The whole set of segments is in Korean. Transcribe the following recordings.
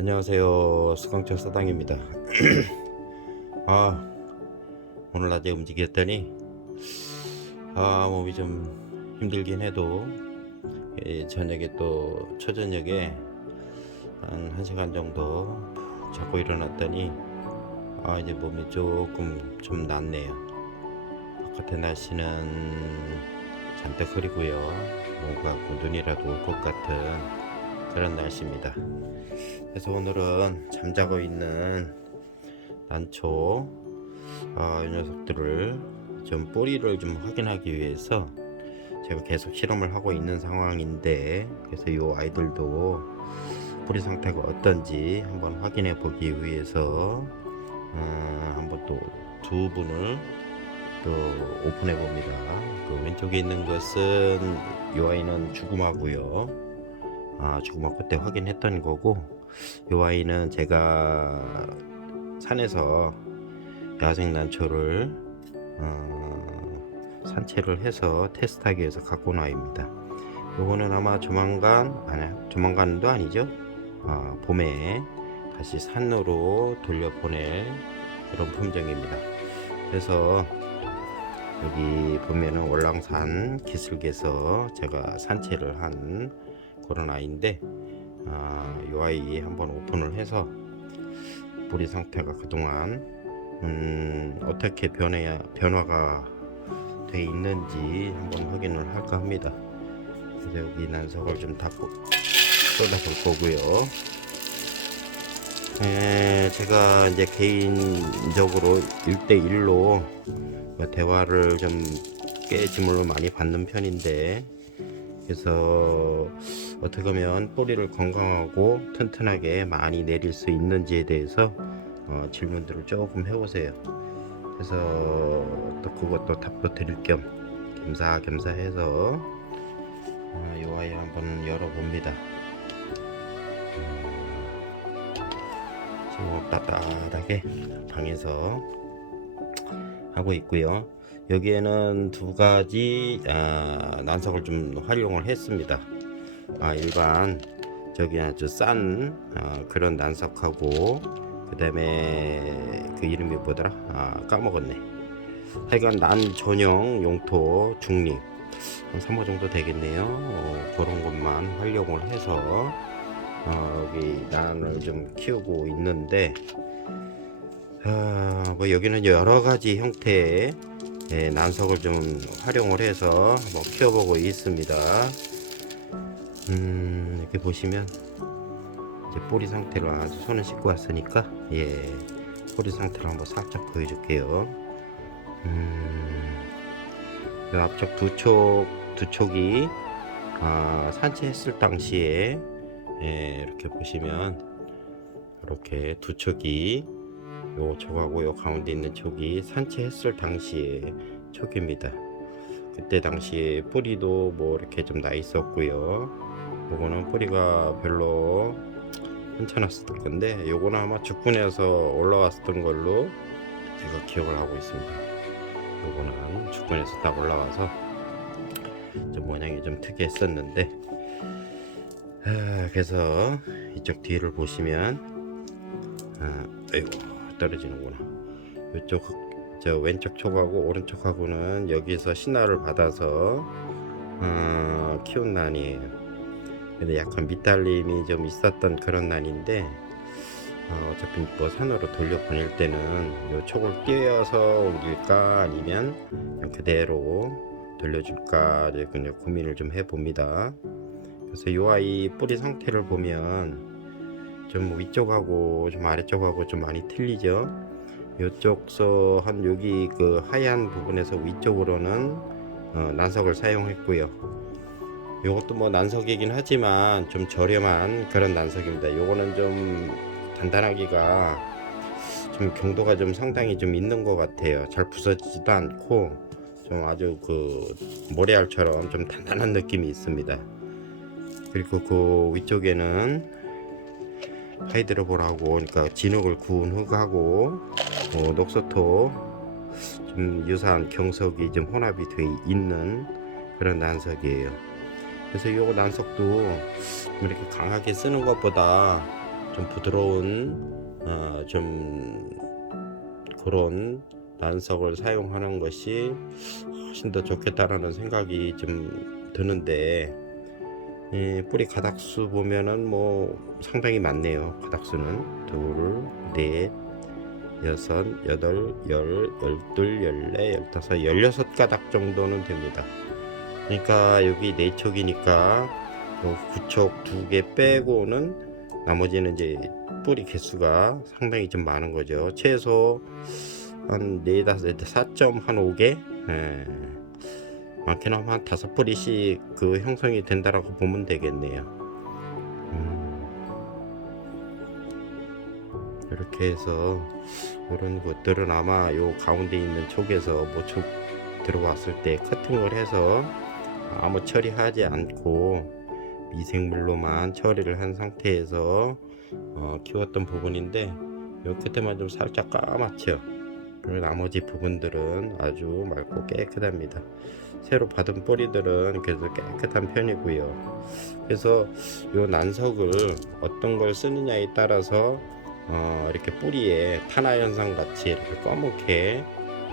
안녕하세요. 수강철 사당입니다. 아, 오늘 낮에 움직였더니 몸이 좀 힘들긴 해도 저녁에 또 초저녁에 한 1시간 정도 자고 일어났더니 이제 몸이 조금 좀 낫네요. 바깥의 날씨는 잔뜩 흐리고요. 뭔가 눈이라도 올 것 같은 그런 날씨입니다. 그래서 오늘은 잠자고 있는 난초 이 녀석들을 좀 뿌리를 좀 확인하기 위해서 제가 계속 실험을 하고 있는 상황인데, 그래서 이 아이들도 뿌리 상태가 어떤지 한번 확인해 보기 위해서 한번 또 두 분을 또 오픈해 봅니다. 그 왼쪽에 있는 것은 이 아이는 죽음하고요. 죽음하 그때 확인했던 거고, 이 아이는 제가 산에서 야생 난초를 산채를 해서 테스트하기 위해서 갖고 온 아이입니다. 요거는 아마 조만간도 아니죠. 봄에 다시 산으로 돌려보낼 그런 품종입니다. 그래서 여기 보면은 월랑산 기슭에서 제가 산채를 한 그런 아이인데, 이 아이 한번 오픈을 해서 뿌리 상태가 그동안 어떻게 변화가 돼 있는지 한번 확인을 할까 합니다. 그래서 여기 난석을 좀 닫고 쏟아볼 거고요. 제가 이제 개인적으로 1대1로 대화를 좀 꽤 질문을 많이 받는 편인데, 그래서 어떻게 하면 뿌리를 건강하고 튼튼하게 많이 내릴 수 있는지에 대해서 질문들을 조금 해보세요. 그래서 또 그것도 답도 드릴 겸 겸사겸사 해서 이 아이 한번 열어봅니다. 지금 따뜻하게 방에서 하고 있고요. 여기에는 두 가지 난석을 좀 활용을 했습니다. 일반 저기 아주 싼 그런 난석하고, 그 다음에 그 이름이 뭐더라? 까먹었네. 하여간 난 전용 용토 중립 한 3호 정도 되겠네요. 그런 것만 활용을 해서 여기 난을 좀 키우고 있는데, 뭐 여기는 여러 가지 형태의 난석을 좀 활용을 해서 한번 키워보고 있습니다. 이렇게 보시면 이제 뿌리 상태를 아주 손을 씻고 왔으니까 뿌리 상태를 한번 살짝 보여줄게요. 이 앞쪽 두 촉이 산채했을 당시에 이렇게 보시면 이렇게 두 촉이 요 촉하고 요 가운데 있는 촉이 산채했을 당시의 촉입니다. 그때 당시에 뿌리도 뭐 이렇게 좀 나 있었고요. 요거는 뿌리가 별로 괜찮았을 건데, 요거는 아마 죽분해서 올라왔었던 걸로 제가 기억을 하고 있습니다. 요거는 죽분해서 딱 올라와서 좀 모양이 좀 특이했었는데, 그래서 이쪽 뒤를 보시면 아이고 떨어지는구나. 이쪽 저 왼쪽 촉하고 오른쪽하고는 여기서 신화를 받아서 키운 난이에요. 근데 약간 밑달림이 좀 있었던 그런 난인데, 어차피 뭐 산으로 돌려보낼 때는 요 촉을 띄어서 옮길까 아니면 그냥 그대로 돌려줄까 그냥 고민을 좀 해봅니다. 그래서 요 아이 뿌리 상태를 보면 좀 위쪽하고 좀 아래쪽하고 좀 많이 틀리죠. 요쪽서 한 여기 그 하얀 부분에서 위쪽으로는 난석을 사용했고요. 요것도 뭐 난석이긴 하지만 좀 저렴한 그런 난석입니다. 요거는 좀 단단하기가 좀 경도가 좀 상당히 좀 있는 것 같아요. 잘 부서지지도 않고 좀 아주 그 모래알처럼 좀 단단한 느낌이 있습니다. 그리고 그 위쪽에는 하이드로볼하고, 그러니까 진흙을 구운 흙하고 녹소토 좀 유사한 경석이 좀 혼합이 되어 있는 그런 난석이에요. 그래서 요 난석도 이렇게 강하게 쓰는 것보다 좀 부드러운 좀 그런 난석을 사용하는 것이 훨씬 더 좋겠다라는 생각이 좀 드는데, 뿌리 가닥수 보면은 뭐 상당히 많네요. 가닥수는 둘, 넷, 여섯, 여덟, 열, 열둘, 열네, 열다섯, 16가닥 정도는 됩니다. 그러니까 여기 4촉이니까 9촉 2개 빼고는 나머지는 이제 뿌리 개수가 상당히 좀 많은 거죠. 최소 한 4.5개, 많게는 한 5뿌리씩 그 형성이 된다라고 보면 되겠네요. 이렇게 해서 이런 것들은 아마 요 가운데 있는 촉에서 모촉 들어왔을 때 커팅을 해서 아무 처리하지 않고 미생물로만 처리를 한 상태에서 키웠던 부분인데 요 끝에만 좀 살짝 까맣죠. 그리고 나머지 부분들은 아주 맑고 깨끗합니다. 새로 받은 뿌리들은 그래도 깨끗한 편이고요. 그래서 요 난석을 어떤 걸 쓰느냐에 따라서 이렇게 뿌리에 탄화 현상 같이 이렇게 검게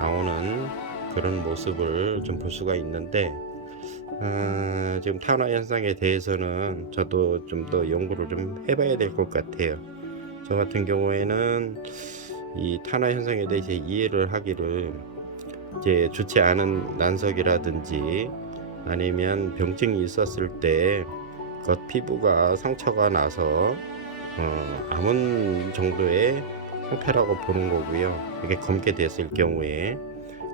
나오는 그런 모습을 좀 볼 수가 있는데, 지금 탄화 현상에 대해서는 저도 좀 더 연구를 좀 해봐야 될 것 같아요. 저 같은 경우에는 이 탄화 현상에 대해서 이해를 하기를, 이제 좋지 않은 난석이라든지 아니면 병증이 있었을 때 겉 피부가 상처가 나서 아문 정도의 상태라고 보는 거고요. 이게 검게 됐을 경우에,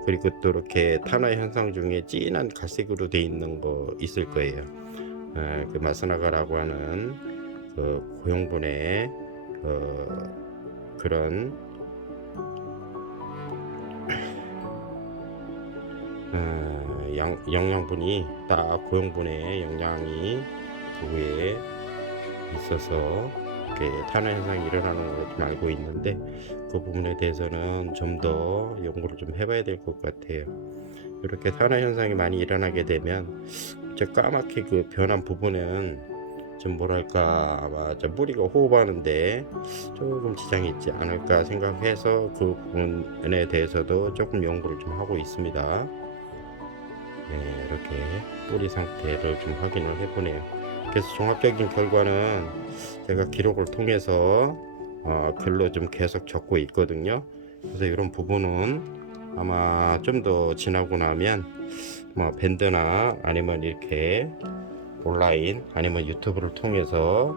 그리고 또 이렇게 탄화 현상 중에 진한 갈색으로 되어 있는 거 있을 거예요. 그 마스나가라고 하는 그 고형분의 그런 영양분이 딱 고형분의 영양이 그 위에 있어서 이렇게 탄화 현상이 일어나는 걸 좀 알고 있는데, 그 부분에 대해서는 좀 더 연구를 좀 해봐야 될 것 같아요. 이렇게 탄화 현상이 많이 일어나게 되면 저 까맣게 그 변한 부분은 좀 뭐랄까 아마 저 뿌리가 호흡하는데 조금 지장이 있지 않을까 생각해서 그 부분에 대해서도 조금 연구를 좀 하고 있습니다. 네, 이렇게 뿌리 상태를 좀 확인을 해보네요. 그래서 종합적인 결과는 제가 기록을 통해서 글로 좀 계속 적고 있거든요. 그래서 이런 부분은 아마 좀 더 지나고 나면 뭐 밴드나 아니면 이렇게 온라인 아니면 유튜브를 통해서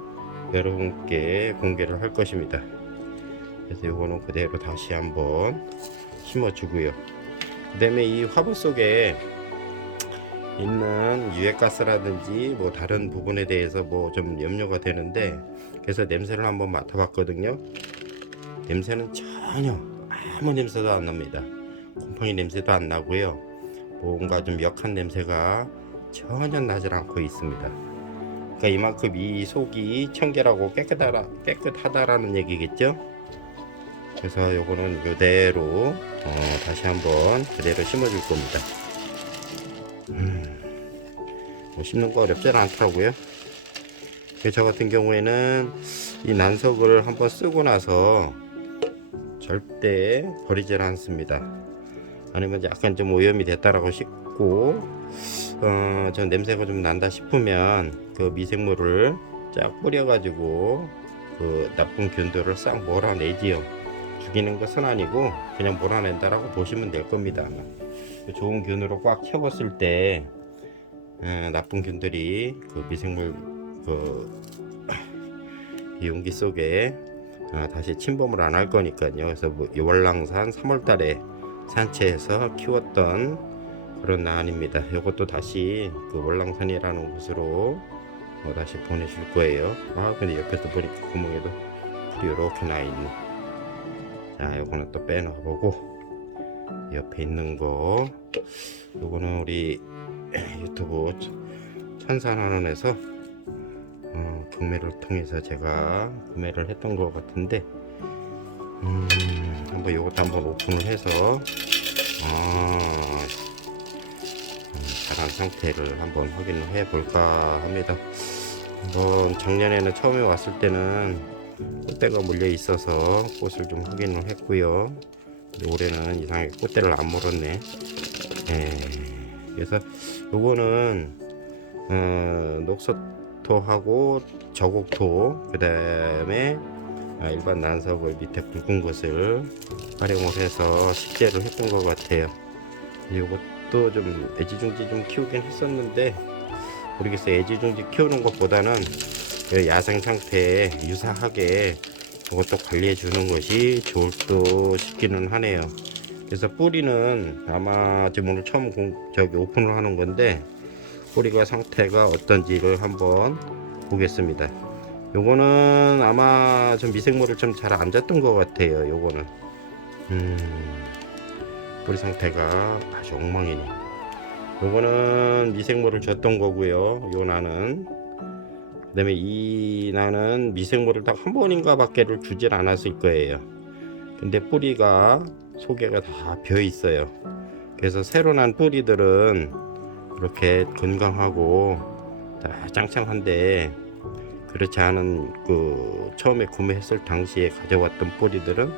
여러분께 공개를 할 것입니다. 그래서 이거는 그대로 다시 한번 심어 주고요. 그 다음에 이 화분 속에 있는 유해가스라든지 뭐 다른 부분에 대해서 뭐 좀 염려가 되는데, 그래서 냄새를 한번 맡아봤거든요. 냄새는 전혀 아무 냄새도 안 납니다. 곰팡이 냄새도 안 나고요. 뭔가 좀 역한 냄새가 전혀 나질 않고 있습니다. 그러니까 이만큼 이 속이 청결하고 깨끗하다라는 얘기겠죠. 그래서 요거는 그대로 다시 한번 그대로 심어줄 겁니다. 뭐 심는 거 어렵지는 않더라고요. 저 같은 경우에는 이 난석을 한번 쓰고 나서 절대 버리질 않습니다. 아니면 약간 좀 오염이 됐다라고 싶고 전 냄새가 좀 난다 싶으면 그 미생물을 쫙 뿌려가지고 그 나쁜 균들을 싹 몰아내지요. 죽이는 것은 아니고 그냥 몰아낸다라고 보시면 될 겁니다. 좋은 균으로 꽉 채웠을 때 나쁜 균들이 그 미생물 그 용기 속에 다시 침범을 안 할 거니까요. 그래서 뭐 월랑산 3월달에 산채에서 키웠던 그런 나한입니다. 이것도 다시 그 월랑산이라는 곳으로 다시 보내줄 거예요. 근데 옆에서 보니까 구멍에도 풀이 이렇게 나 있네. 자, 요거는 또 빼놔보고, 옆에 있는 거 요거는 우리 유튜브 천산환원에서 경매를 통해서 제가 구매를 했던 것 같은데, 한번 요것도 한번 오픈을 해서 자란 상태를 한번 확인을 해 볼까 합니다. 한번 작년에는 처음에 왔을 때는 꽃대가 물려 있어서 꽃을 좀 확인을 했고요. 근데 올해는 이상하게 꽃대를 안 물었네. 그래서 요거는 녹서토하고 저곡토, 그 다음에 일반 난석을 밑에 굵은 것을 활용을 해서 식재를 했던 것 같아요. 이것도 좀 애지중지 좀 키우긴 했었는데 모르겠어요. 애지중지 키우는 것보다는 야생 상태에 유사하게 이것도 관리해 주는 것이 좋을 듯 싶기는 하네요. 그래서 뿌리는 아마 지금 오늘 처음 오픈을 하는 건데 뿌리가 상태가 어떤지를 한번 보겠습니다. 요거는 아마 좀 미생물을 좀 잘 안 줬던 것 같아요. 요거는 뿌리 상태가 아주 엉망이네. 요거는 미생물을 줬던 거고요. 요 나는 그 다음에 이 나는 미생물을 딱 한 번인가 밖에를 주질 않았을 거예요. 근데 뿌리가 속에가 다 비어 있어요. 그래서 새로 난 뿌리들은 이렇게 건강하고 다 짱짱한데 그렇지 않은 처음에 구매했을 당시에 가져왔던 뿌리들은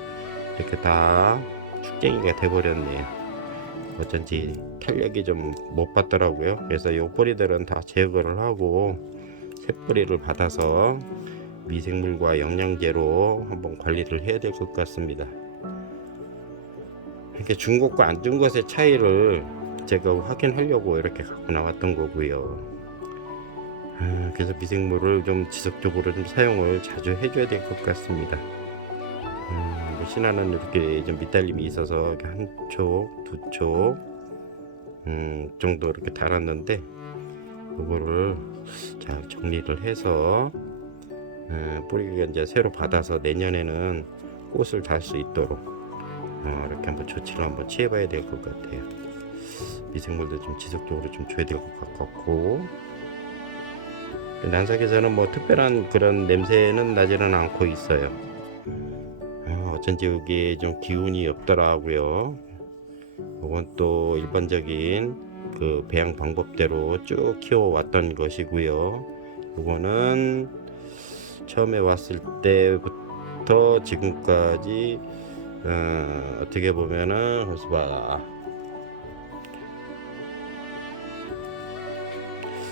이렇게 다 축쟁이가 돼버렸네요. 어쩐지 탄력이 좀 못 받더라고요. 그래서 이 뿌리들은 다 제거를 하고 새 뿌리를 받아서 미생물과 영양제로 한번 관리를 해야 될 것 같습니다. 이렇게 준 것과 안 준 것의 차이를 제가 확인하려고 이렇게 갖고 나왔던 거고요. 그래서 미생물을 좀 지속적으로 좀 사용을 자주 해줘야 될 것 같습니다. 신화는 이렇게 좀 밑달림이 있어서 이렇게 한 촉, 두 촉 정도 이렇게 달았는데 이거를 잘 정리를 해서 뿌리가 이제 새로 받아서 내년에는 꽃을 달 수 있도록 이렇게 한번 조치를 한번 취해봐야 될 것 같아요. 미생물도 좀 지속적으로 좀 줘야 될 것 같고 난삭에서는 뭐 특별한 그런 냄새는 나지는 않고 있어요. 어쩐지 여기에 좀 기운이 없더라고요. 이건 또 일반적인 그 배양 방법대로 쭉 키워왔던 것이고요. 이거는 처음에 왔을 때부터 지금까지 어떻게 보면은 벌써 봐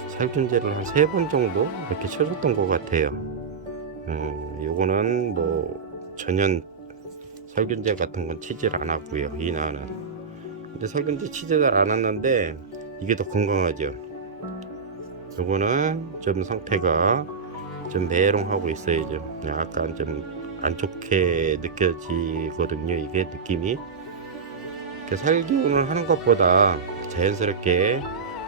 살균제를 한 3번 정도 이렇게 쳐줬던 것 같아요. 요거는 뭐 전혀 살균제 같은 건 치질 않았고요. 이 나는 근데 살균제 치질 않았는데 이게 더 건강하죠. 요거는 좀 상태가 좀 메롱하고 있어요. 좀 약간 좀 안 좋게 느껴지거든요. 이게 느낌이 살균을 하는 것보다 자연스럽게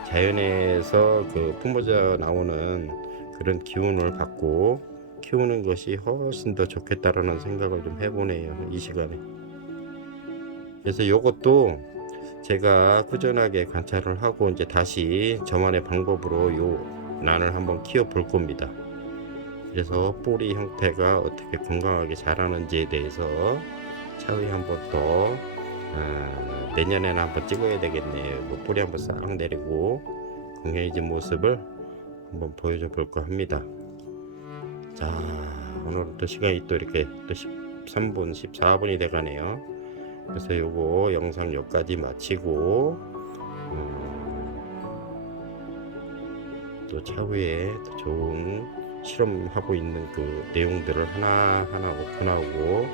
자연에서 품어져 나오는 그런 기운을 받고 키우는 것이 훨씬 더 좋겠다라는 생각을 좀 해보네요. 이 시간에. 그래서 이것도 제가 꾸준하게 관찰을 하고 이제 다시 저만의 방법으로 요 난을 한번 키워 볼 겁니다. 그래서 뿌리 형태가 어떻게 건강하게 자라는지에 대해서 차후에 한번 더 내년에는 한번 찍어야 되겠네요. 뭐 뿌리 한번 싹 내리고 건강해진 모습을 한번 보여줘 볼까 합니다. 자, 오늘은 또 시간이 또 이렇게 또 13분 14분이 돼 가네요. 그래서 요거 영상 여기까지 마치고 또 차후에 또 좋은 실험하고 있는 그 내용들을 하나하나 오픈하고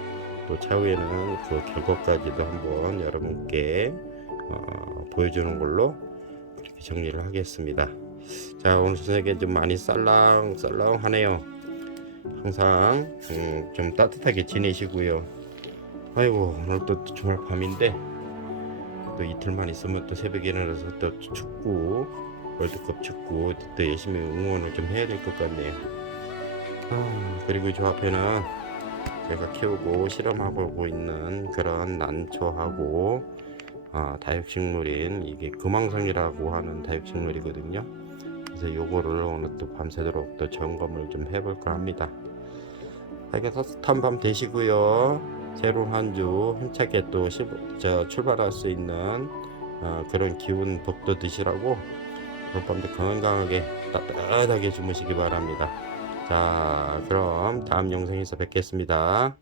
또 차후에는 그 결과까지도 한번 여러분께 보여주는 걸로 그렇게 정리를 하겠습니다. 자, 오늘 저녁에 좀 많이 썰렁하네요. 항상 좀 따뜻하게 지내시고요. 아이고, 오늘 또 주말 밤인데 또 이틀만 있으면 또 새벽에 일어나서 또 축구 월드컵 축구 또 열심히 응원을 좀 해야 될 것 같네요. 그리고 저 앞에는 제가 키우고 실험하고 있는 그런 난초하고 다육식물인 이게 금황성이라고 하는 다육식물이거든요. 그래서 요거를 오늘 또 밤새도록 또 점검을 좀 해볼까 합니다. 하여간 따뜻한 밤 되시고요. 새로운 한 주 힘차게 또 출발할 수 있는 그런 기운 복도 드시라고 오늘 밤도 건강하게 따뜻하게 주무시기 바랍니다. 자, 그럼 다음 영상에서 뵙겠습니다.